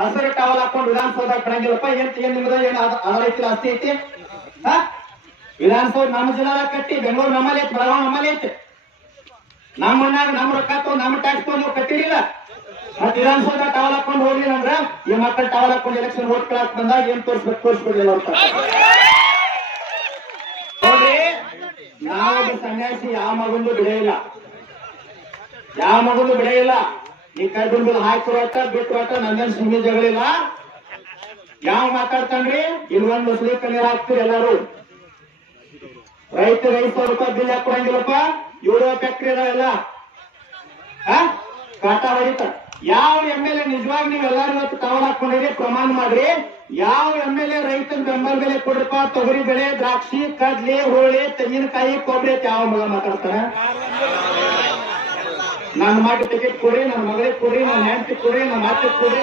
ಹಸಿರು ಟವಲ್ ಹಾಕೊಂಡು ವಿಧಾನಸೌಧ ಬಿಡಂಗಿಲ್ಲಪ್ಪ. ಏನ್ ನಿಮ್ದ ಏನ್ ಅದೈತಿ ಆಸ್ತಿ ಐತಿ? ವಿಧಾನಸೌಧ ನಮ್ಮ ಜಿಲ್ಲಾದಾಗ ಕಟ್ಟಿ, ಬೆಂಗಳೂರು ನಮ್ಮಲ್ಲಿ ಐತಿ, ಬೆಳಗಾವಿ ನಮ್ಮಲ್ಲಿ ಐತಿ. ನಮ್ಮ ಮಣ್ಣಾಗ ನಮ್ಮ ರೊಕ್ಕ ತಗೊಂಡು ನಮ್ಮ ಟ್ಯಾಕ್ಸ್ ತಗೊಂಡು ನೀವು ಕಟ್ಟಿರಿಲ್ಲ. ಮತ್ ವಿಧಾನಸೌಧ ಟವಲ್ ಹಾಕೊಂಡು ಹೋಗ್ಲಿಲ್ಲ ಅಂದ್ರ ಈ ಮಕ್ಕಳು ಟವಲ್ ಹಾಕೊಂಡು ಎಲೆಕ್ಷನ್ ಓಟ್ ಕೇಳಕ್ ಬಂದಾಗ ಏನ್ ತೋರಿಸ್ಕೊಡ್ಲಿಲ್ಲ ಅಂತ ನೋಡ್ರಿ. ನಾವು ಸನ್ಯಾಸಿ ಯಾವ ಮಗಂದು ಬಿಡೆಯಿಲ್ಲ, ಯಾವ ಮಗಂದು ಬಿಡೆಯಿಲ್ಲ. ಈ ಕೈಬಿಂಬಲ್ ಹಾಕಿರೋಟ ಬಿಟ್ಟಿರೋಟ ನಂದೇನು ಸುಮ್ಮನೆ ಜಗಳಿಲ್ಲ. ಯಾವ ಮಾತಾಡ್ತಾನ್ರಿ? ಇಲ್ಲೊಂದು ಮುಸ್ಲಿಂ ಕಣ್ಣೀರ್ ಹಾಕ್ತೀರಿ ಎಲ್ಲಾರು. ರೈತ 500 ರೂಪಾಯಿ ಬಿಲ್ ಹಾಕೊಡಂಗಿಲ್ಲಪ್ಪ. 7 ಫ್ಯಾಕ್ಟ್ರಿ ಅದಾವೆಲ್ಲ ಕಾಟ ಹೊಡಿತ. ಯಾವ MLA ನಿಜವಾಗಿ ನೀವು ಎಲ್ಲಾರು ಇವತ್ತು ಟವಲ್ ಹಾಕೊಂಡಿರಿ ಪ್ರಮಾಣ ಮಾಡ್ರಿ. ಯಾವ MLA ರೈತನ ಬೆಂಬಲ ಬೆಲೆ ಕೊಡ್ರಪ್ಪ. ತೊಗರಿ ಬೆಳೆ, ದ್ರಾಕ್ಷಿ, ಕಡ್ಲಿ, ಹೋಳಿ, ತೆಂಗಿನಕಾಯಿ, ಕೊಬ್ಬರಿ ಯಾವ ಮಗ ಮಾತಾಡ್ತಾರ? ನನ್ನ ಮಾಡಿ ಟಿಕೆಟ್ ಕೊಡ್ರಿ, ನನ್ನ ಮಗಳಿಗೆ ಕೊಡ್ರಿ, ನನ್ನ ಹೆಂಡತಿ ಕೊಡ್ರಿ, ನನ್ನ ಮಾತಿಗೆ ಕೊಡ್ರಿ.